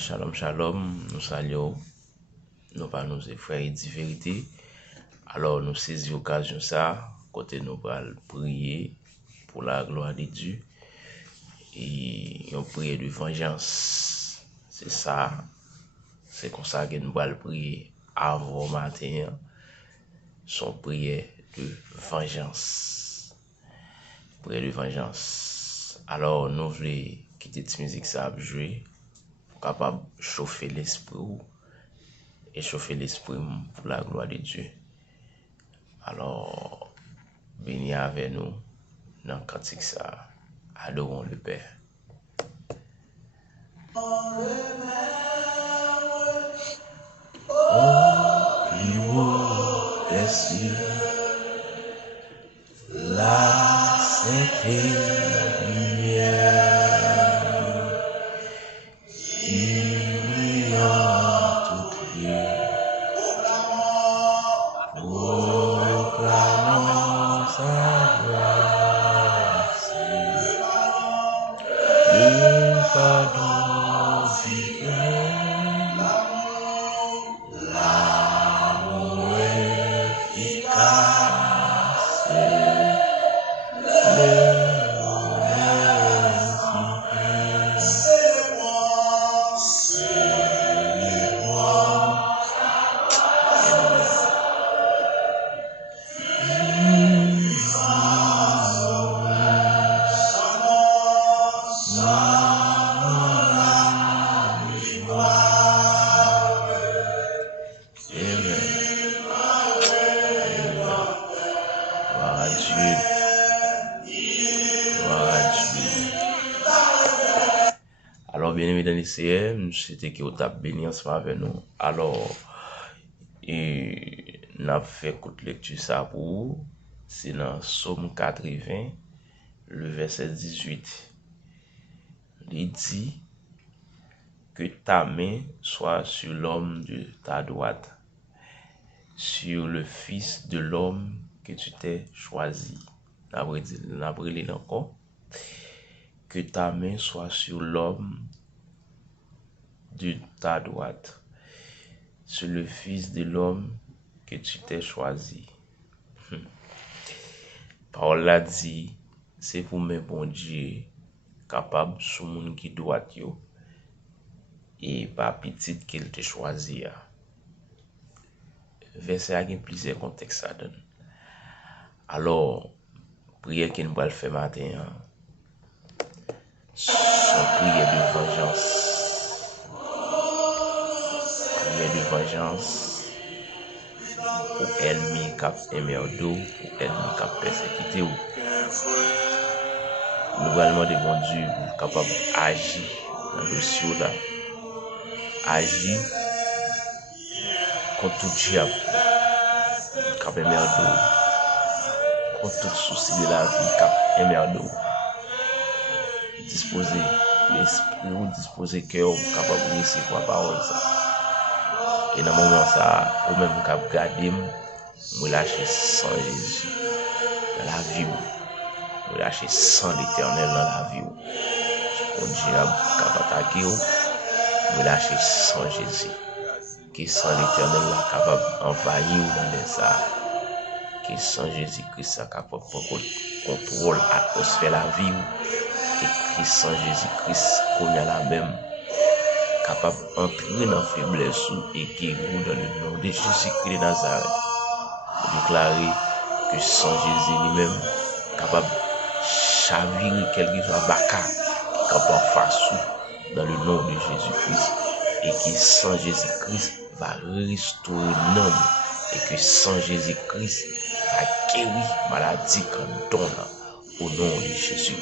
Shalom, shalom, nous saluons, nous pas nous frères et vérité. Alors nous saisissons l'occasion ça, côté nous allons prier pour la gloire de Dieu et une prière de vengeance. C'est ça, c'est comme ça que nous allons prier avant matin, son prière de vengeance. Prière de vengeance. Alors nous voulons quitter cette musique ça à jouer. Capable de chauffer l'esprit et chauffer l'esprit pour la gloire de Dieu. Alors, bénis avec nous dans le cantique ça. Adorons le Père. Plus haut des cieux, la sainte lumière. Alors, bien aimé dans les CM, c'était que vous avez béni ensemble avec nous. Alors, nous avons fait une lecture ça pour vous. C'est dans Psaume 80, le verset 18. Il dit que ta main soit sur l'homme de ta droite, sur le fils de l'homme que tu t'es choisi. N'abril encore. Que ta main soit sur l'homme de ta droite, sur le fils de l'homme que tu t'es choisi. Parole là dit, c'est pour mes bon Dieu, capable sous monde qui doit yo, et pas petit qu'il te choisi. Verset a plusieurs contextes ça donne. Alors, prière qu'il nous va le faire matin, son prière de vengeance. Prière de vengeance pour ennemi qui aimé au dos, pour ennemi qui persécuté ou. Nous allons demander bon Dieu pour capable d'agir dans le dossier là. Agir contre tout diable qui aimé au dos, contre tout souci de la vie qui aimé au dos. Disposer l'esprit ou disposer cœur capable de recevoir parole ça. Et dans le moment ça, ou même cap garder me lâcher sans Jésus dans la vie, me lâcher sans l'Éternel dans la vie. On diable capable attaquer me lâcher sans Jésus. Qui sans l'Éternel là capable envahir dans les ça. Qui sans Jésus-Christ ça capable prendre contrôle atmosphère la vie. Et Christ sans Jésus-Christ qu'on y a la même capable d'entrer dans la faiblesse et guérir dans le nom de Jésus-Christ de Nazareth. Déclarer que sans Jésus lui-même capable de chavirer quel que soit Baka qui capable de faire dans le nom de Jésus-Christ et que sans Jésus-Christ va restaurer l'homme et que sans Jésus-Christ va guérir maladie qu'on donne au nom de Jésus.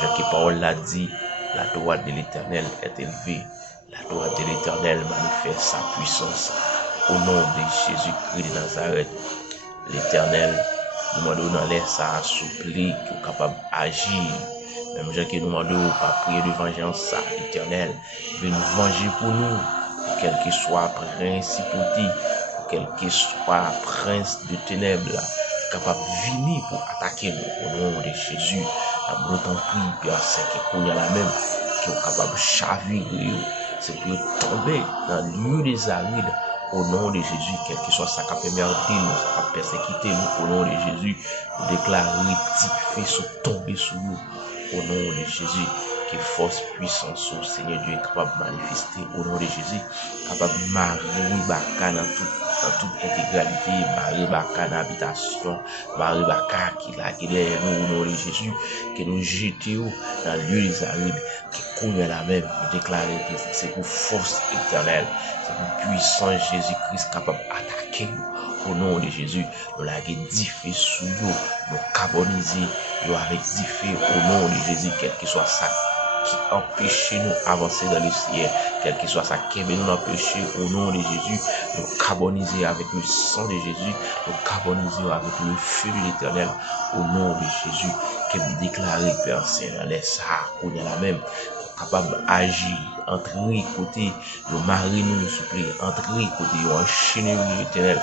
Jacques Paul l'a dit, la droite de l'Éternel est élevée. La droite de l'Éternel manifeste sa puissance. Au nom de Jésus-Christ de Nazareth, l'Éternel nous demande dans l'air ça assoupli, qui est capable d'agir. Même gens qui nous demandent pas prier de vengeance, ça, l'Éternel veut nous venger pour nous, pour quel que soit principauté, pour quel que soit prince de ténèbres, capable de venir pour attaquer nous au nom de Jésus. La nous t'en prie, Père Saint, qui est la même, qui est capable de chavirer c'est pour tomber dans le lieu des arides. Au nom de Jésus, quel que soit ça qui a permis nous, ça a persécuté nous, au nom de Jésus, nous déclarer difficile tomber sur nous, au nom de Jésus, que force, puissance, au Seigneur Dieu est capable de manifester, au nom de Jésus, capable de marier Baka dans toute intégralité, marier Baka dans l'habitation, marier Baka qui est derrière nous, au nom de Jésus, que nous jetions dans le lieu des arides, qui connaît la même, nous déclarer que c'est pour force éternelle, c'est pour puissance Jésus-Christ capable d'attaquer nous, au nom de Jésus, nous l'avons diffé sous nous, nous carboniser, nous avec diffé au nom de Jésus, quel que soit ça qui empêche nous avancer dans le ciel, quel que soit ça qui nous empêche au nom de Jésus, nous carboniser avec le sang de Jésus, nous carboniser avec le feu de l'Éternel, au nom de Jésus, que nous déclarer, Père Saint, laisse ça, qu'on est la même, capable d'agir, entrer côté, le mari nous supplée, entrer côté, enchaîner l'Éternel,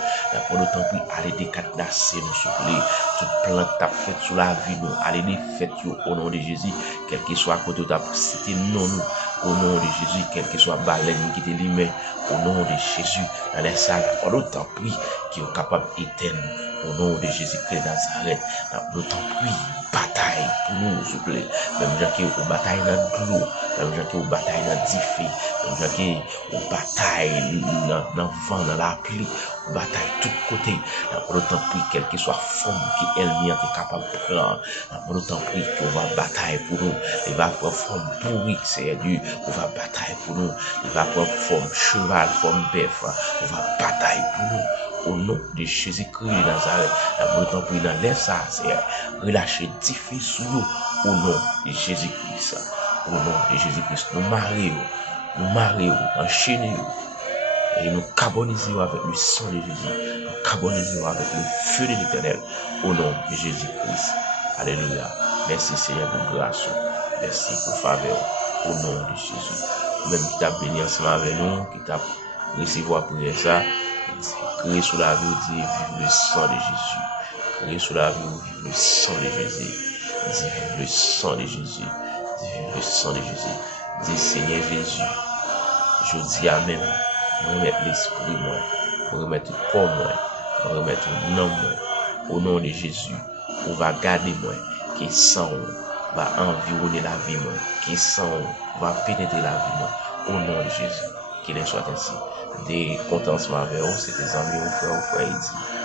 pour d'autant plus aller décadasser nous supplée, toute plante t'a fait sous la vie nous, aller défaite au nom de Jésus, quel que soit côté t'a cité non nous, au nom de Jésus, quel que soit baleine qui te limite, au nom de Jésus, dans les salles, pour d'autant plus qui est capable d'éteindre, au nom de Jésus-Christ de Nazareth, dans d'autant plus bataille pour nous, s'il vous plaît, même gens qui ont bataille dans l'eau, même gens qui ont bataille dans diffé, même gens qui ont bataille dans le vent, dans la pluie, bataille de tous côtés, dans d'autant plus quelle que soit forme qui elle-même est capable de prendre, dans d'autant plus qu'on va bataille pour nous, il va prendre forme pourrie, c'est Dieu, on va bataille pour nous, il va prendre forme cheval, forme bœuf, on va bataille pour nous. Au nom de Jésus-Christ de Nazareth, d'autant plus dans l'air ça, c'est relâcher difficile sous nous, au nom de Jésus-Christ, au nom de Jésus-Christ, nous marions, enchaînons, et nous carbonisons avec le sang de Jésus, nous carbonisons avec le feu de l'Éternel, au nom de Jésus-Christ. Alléluia. Merci Seigneur pour grâce, merci pour faveur, au nom de Jésus. Même qui t'a béni ensemble avec nous, qui t'a recevoir pour ça, créer sous la vie, vive le sang de Jésus. Créer sous la vie, vive le sang de Jésus. Dis vive le sang de Jésus. Dis vive le sang de Jésus. Dis Seigneur Jésus, je dis Amen. Je remettre l'esprit moi, je remettre le corps moi, je remettre le nom moi. Au nom de Jésus, on va garder moi, qui sang va environner la vie moi, qui sang va pénétrer la vie moi. Au nom de Jésus, qu'il en soit ainsi. Des contentements avec eux, c'est des amis, frères, il dit.